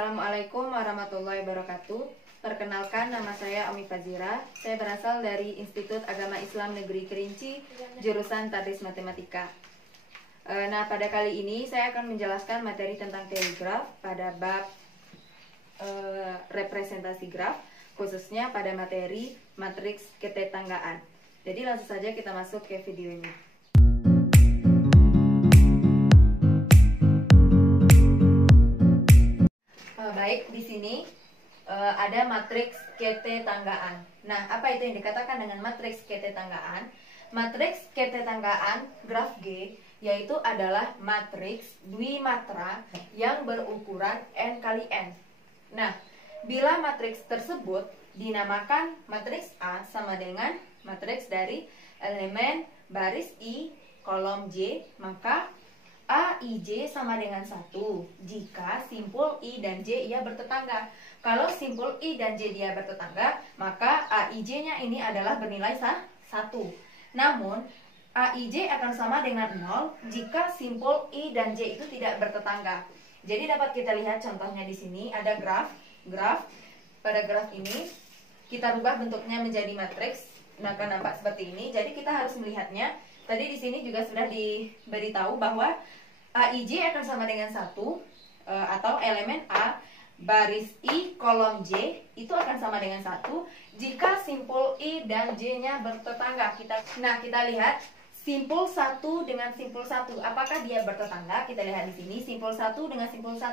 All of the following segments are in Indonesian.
Assalamualaikum warahmatullahi wabarakatuh. Perkenalkan, nama saya Umi Fazira. Saya berasal dari Institut Agama Islam Negeri Kerinci, jurusan Tadris Matematika. Nah, pada kali ini saya akan menjelaskan materi tentang teori graf pada bab representasi graf, khususnya pada materi matriks ketetanggaan. Jadi langsung saja kita masuk ke videonya. Baik, di sini ada matriks ketetanggaan. Nah, apa itu yang dikatakan dengan matriks ketetanggaan? Matriks ketetanggaan graf G yaitu adalah matriks dwimatra yang berukuran n kali n. Nah, bila matriks tersebut dinamakan matriks A sama dengan matriks dari elemen baris I, kolom J, maka AIJ sama dengan 1 jika simpul I dan J ia bertetangga. Kalau simpul I dan J dia bertetangga, maka AIJ-nya ini adalah bernilai 1. Namun, AIJ akan sama dengan 0 jika simpul I dan J itu tidak bertetangga. Jadi dapat kita lihat contohnya di sini ada graf. Pada graf ini kita rubah bentuknya menjadi matriks. Nah, akan nampak seperti ini. Jadi kita harus melihatnya. Tadi di sini juga sudah diberitahu bahwa AIJ akan sama dengan 1 atau elemen A baris I kolom J itu akan sama dengan 1 jika simpul I dan J-nya bertetangga. Kita lihat simpul 1 dengan simpul 1. Apakah dia bertetangga? Kita lihat di sini simpul 1 dengan simpul 1.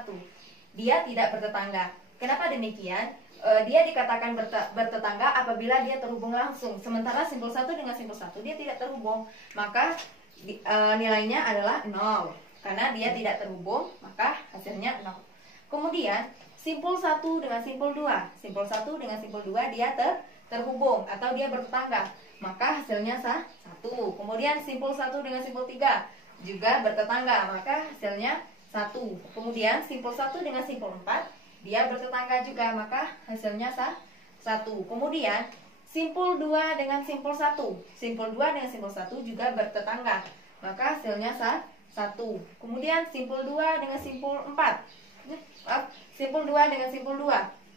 Dia tidak bertetangga. Kenapa demikian? Dia dikatakan bertetangga apabila dia terhubung langsung. Sementara simpul 1 dengan simpul 1 dia tidak terhubung. Maka nilainya adalah 0. Karena dia tidak terhubung, maka hasilnya 0. Kemudian simpul 1 dengan simpul 2. Simpul 1 dengan simpul 2 dia terhubung atau dia bertetangga. Maka hasilnya 1. Kemudian simpul 1 dengan simpul 3 juga bertetangga, maka hasilnya 1. Kemudian simpul 1 dengan simpul 4 dia bertetangga juga, maka hasilnya 1. Kemudian simpul 2 dengan simpul 1. Simpul 2 dengan simpul 1 juga bertetangga, maka hasilnya 1. Kemudian simpul 2 dengan simpul 4. Simpul 2 dengan simpul 2.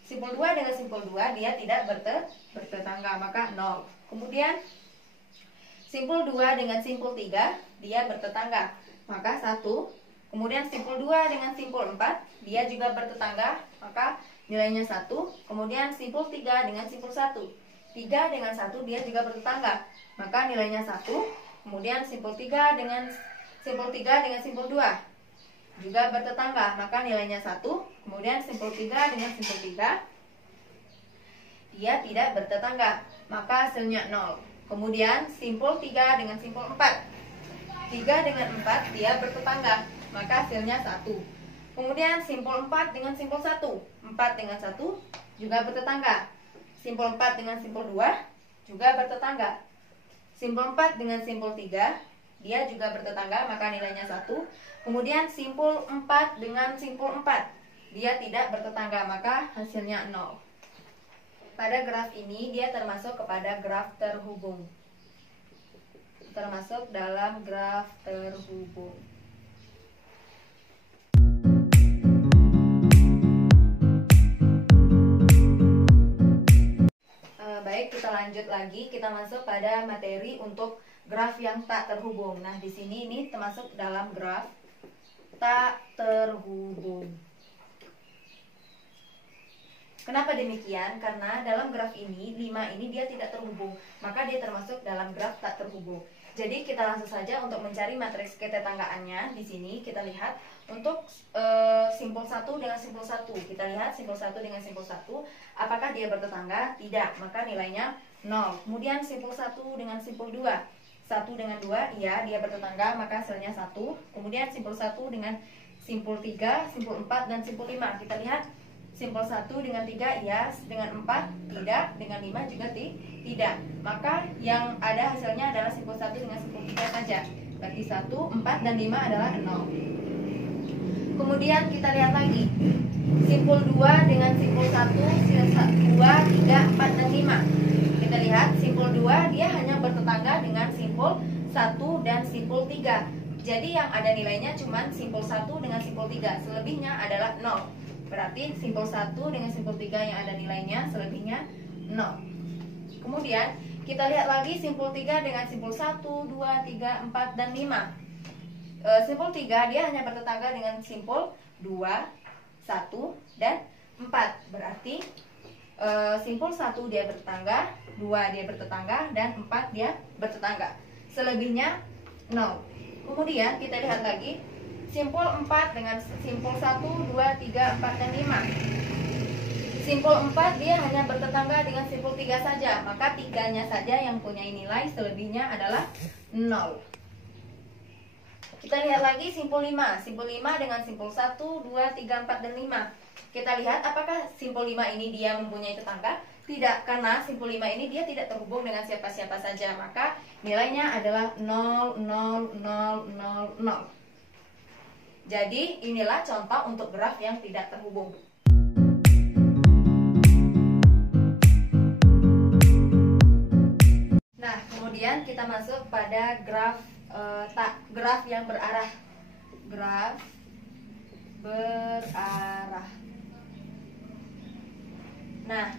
Simpul 2 dengan simpul 2 dia tidak bertetangga, maka 0. Kemudian simpul 2 dengan simpul 3 dia bertetangga, maka 1. Kemudian simpul 2 dengan simpul 4 dia juga bertetangga, maka nilainya 1. Kemudian simpul 3 dengan simpul 1. 3 dengan 1 dia juga bertetangga, maka nilainya 1. Kemudian simpul 3 dengan simpul 3 dengan simpul 2 juga bertetangga, maka nilainya 1. Kemudian simpul 3 dengan simpul 3 dia tidak bertetangga, maka hasilnya 0. Kemudian simpul 3 dengan simpul 4. 3 dengan 4 dia bertetangga, maka hasilnya 1. Kemudian simpul 4 dengan simpul 1. 4 dengan 1 juga bertetangga. Simpul 4 dengan simpul 2 juga bertetangga. Simpul 4 dengan simpul 3 dia juga bertetangga, maka nilainya 1. Kemudian simpul 4 dengan simpul 4 dia tidak bertetangga, maka hasilnya 0. Pada graf ini dia termasuk kepada graf terhubung. Termasuk dalam graf terhubung. Baik, kita lanjut lagi. Kita masuk pada materi untuk graf yang tak terhubung. Nah, di sini ini termasuk dalam graf tak terhubung. Kenapa demikian? Karena dalam graf ini 5 ini dia tidak terhubung, maka dia termasuk dalam graf tak terhubung. Jadi kita langsung saja untuk mencari matriks ketetanggaannya. Di sini kita lihat untuk simpul 1 dengan simpul 1. Kita lihat simpul 1 dengan simpul 1, apakah dia bertetangga? Tidak, maka nilainya 0. Kemudian simpul 1 dengan simpul 2. 1 dengan 2, iya dia bertetangga, maka hasilnya 1. Kemudian simpul 1 dengan simpul 3, simpul 4, dan simpul 5. Kita lihat simpul 1 dengan 3, iya. Dengan 4, tidak. Dengan 5 juga tidak. Maka yang ada hasilnya adalah simpul 1 dengan simpul 3 saja. Berarti 1, 4, dan 5 adalah 0. Kemudian kita lihat lagi simpul 2 dengan simpul 1, 2, 3, 4, dan 5. Kita lihat simpul 2 dia hanya bertetangga dengan simpul 1 dan simpul 3. Jadi yang ada nilainya cuma simpul 1 dengan simpul 3. Selebihnya adalah 0. Berarti simpul 1 dengan simpul 3 yang ada nilainya, selebihnya 0. Kemudian kita lihat lagi simpul 3 dengan simpul 1, 2, 3, 4, dan 5. Simpul 3 dia hanya bertetangga dengan simpul 2, 1, dan 4. Berarti simpul 1 dia bertetangga, 2 dia bertetangga, dan 4 dia bertetangga. Selebihnya 0. Kemudian kita lihat lagi simpul 4 dengan simpul 1, 2, 3, 4, dan 5. Simpul 4 dia hanya bertetangga dengan simpul 3 saja, maka 3-nya saja yang punya nilai, selebihnya adalah 0. Kita lihat lagi simpul 5. Simpul 5 dengan simpul 1, 2, 3, 4, dan 5. Kita lihat apakah simpul 5 ini dia mempunyai tetangga? Tidak, karena simpul 5 ini dia tidak terhubung dengan siapa-siapa saja, maka nilainya adalah 0, 0, 0, 0, 0. Jadi inilah contoh untuk graf yang tidak terhubung. Nah, kemudian kita masuk pada graf yang berarah. Graf berarah. Nah,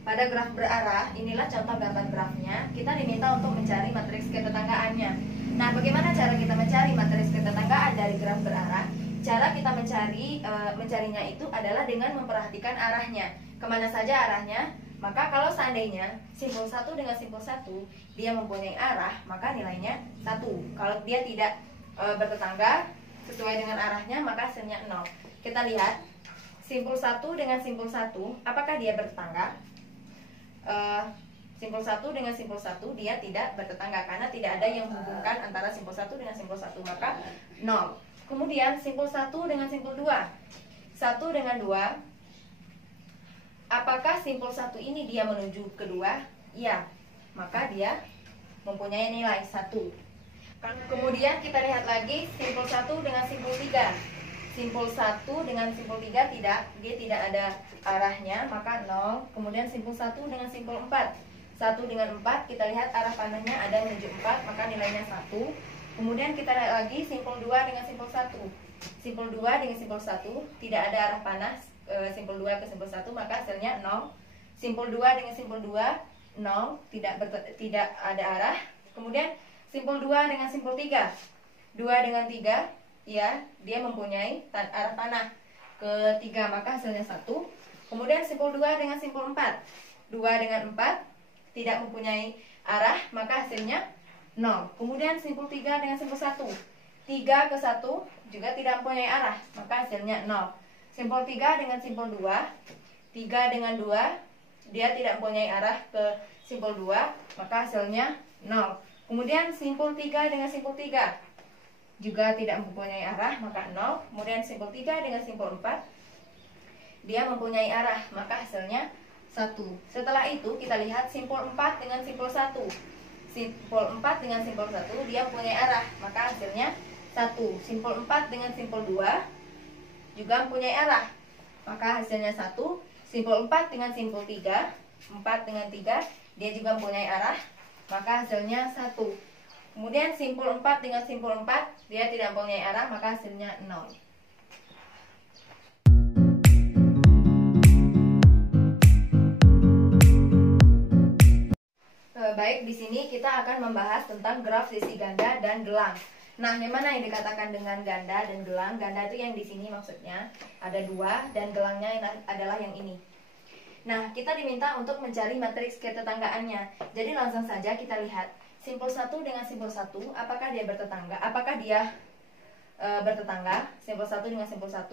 pada graf berarah, inilah contoh gambar grafnya. Kita diminta untuk mencari matriks ketetanggaannya. Nah, bagaimana cara kita mencari matriks ketetanggaan dari graf berarah? Cara kita mencarinya itu adalah dengan memperhatikan arahnya. Kemana saja arahnya? Maka kalau seandainya simpul 1 dengan simpul 1 dia mempunyai arah, maka nilainya 1. Kalau dia tidak bertetangga sesuai dengan arahnya, maka hasilnya 0. Kita lihat simpul 1 dengan simpul 1, apakah dia bertetangga? Simpul 1 dengan simpul 1 dia tidak bertetangga karena tidak ada yang menghubungkan antara simpul 1 dengan simpul 1, maka 0. Kemudian simpul 1 dengan simpul 2. 1 dengan 2, apakah simpul 1 ini dia menuju ke 2? Ya, maka dia mempunyai nilai 1. Kemudian kita lihat lagi simpul 1 dengan simpul 3. Simpul 1 dengan simpul 3 dia tidak ada arahnya, maka 0. Kemudian simpul 1 dengan simpul 4. 1 dengan 4 kita lihat arah panahnya ada menuju 4, maka nilainya 1. Kemudian kita lihat lagi simpul 2 dengan simpul 1. Simpul 2 dengan simpul 1 tidak ada arah panah, simpul 2 ke simpul 1, maka hasilnya 0. Simpul 2 dengan simpul 2 0, tidak ada arah. Kemudian simpul 2 dengan simpul 3. 2 dengan 3 ya, dia mempunyai arah panah ke 3, maka hasilnya 1. Kemudian simpul 2 dengan simpul 4. 2 dengan 4 tidak mempunyai arah, maka hasilnya 0. Kemudian simpul 3 dengan simpul 1. 3 ke 1 juga tidak mempunyai arah, maka hasilnya 0. Simpul 3 dengan simpul 2. 3 dengan 2 dia tidak mempunyai arah ke simpul 2, maka hasilnya 0. Kemudian simpul 3 dengan simpul 3 juga tidak mempunyai arah, maka 0. Kemudian simpul 3 dengan simpul 4 dia mempunyai arah, maka hasilnya 1. Setelah itu kita lihat simpul 4 dengan simpul 1. Simpul 4 dengan simpul 1 dia mempunyai arah, maka hasilnya 1. Simpul 4 dengan simpul 2 juga mempunyai arah, maka hasilnya 1. Simpul 4 dengan simpul 3. 4 dengan 3 dia juga mempunyai arah, maka hasilnya 1. Kemudian simpul 4 dengan simpul 4 dia tidak mempunyai arah, maka hasilnya 0. Baik, di sini kita akan membahas tentang graf sisi ganda dan gelang. Nah, yang mana yang dikatakan dengan ganda dan gelang? Ganda itu yang di sini maksudnya ada 2, dan gelangnya adalah yang ini. Nah, kita diminta untuk mencari matriks ketetanggaannya. Jadi langsung saja kita lihat simpul 1 dengan simpul 1, apakah dia bertetangga? Apakah dia bertetangga? Simpul 1 dengan simpul 1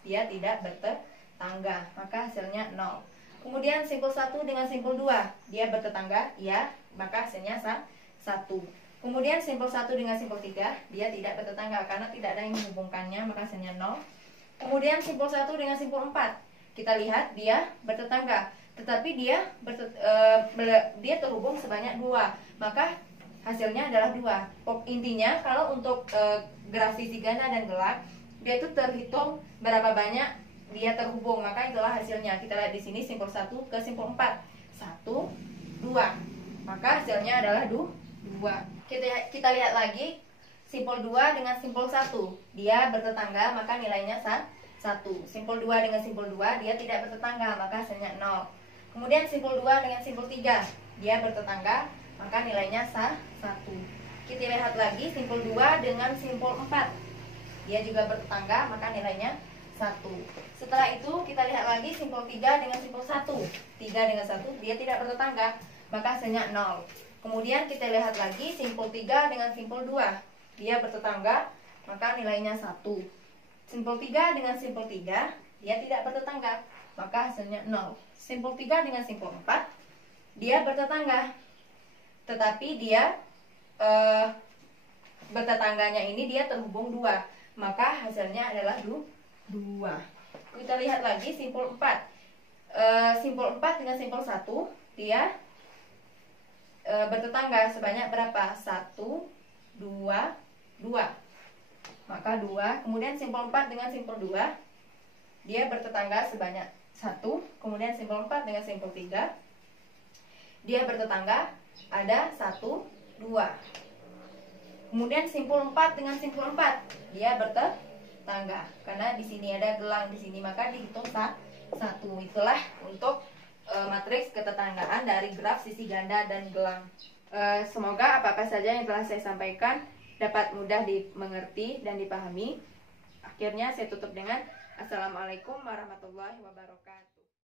dia tidak bertetangga, maka hasilnya 0. Kemudian simpul 1 dengan simpul 2 dia bertetangga? Ya, maka hasilnya 1. Kemudian simpul 1 dengan simpul 3 dia tidak bertetangga karena tidak ada yang menghubungkannya, maka hasilnya 0. Kemudian simpul 1 dengan simpul 4 kita lihat dia bertetangga, tetapi dia terhubung sebanyak 2, maka hasilnya adalah 2. Intinya kalau untuk graf sisi ganda dan gelang dia itu terhitung berapa banyak dia terhubung, maka itulah hasilnya. Kita lihat di sini simpul 1 ke simpul 4 1, 2, maka hasilnya adalah 2. Kita lihat lagi simpul 2 dengan simpul 1 dia bertetangga, maka nilainya 1. 1. Simpul 2 dengan simpul 2 dia tidak bertetangga, maka hasilnya 0. Kemudian simpul 2 dengan simpul 3 dia bertetangga, maka nilainya 1. Kita lihat lagi simpul 2 dengan simpul 4 dia juga bertetangga, maka nilainya 1. Setelah itu kita lihat lagi simpul 3 dengan simpul 1. 3 dengan 1 dia tidak bertetangga, maka hasilnya 0. Kemudian kita lihat lagi simpul 3 dengan simpul 2 dia bertetangga, maka nilainya 1. Simpul 3 dengan simpul 3 dia tidak bertetangga, maka hasilnya 0. Simpul 3 dengan simpul 4 dia bertetangga, tetapi dia bertetangganya ini dia terhubung 2, maka hasilnya adalah 2. Kita lihat lagi simpul 4. Simpul 4 dengan simpul 1 dia bertetangga sebanyak berapa? 1, 2, 2. Maka 2. Kemudian simpul 4 dengan simpul 2 dia bertetangga sebanyak 1. Kemudian simpul 4 dengan simpul 3 dia bertetangga ada 1, 2. Kemudian simpul 4 dengan simpul 4 dia bertetangga. Karena di sini ada gelang di sini, maka dihitung 1. Itulah untuk matriks ketetanggaan dari graf sisi ganda dan gelang. Semoga apa-apa saja yang telah saya sampaikan dapat mudah dimengerti dan dipahami. Akhirnya saya tutup dengan Assalamualaikum warahmatullahi wabarakatuh.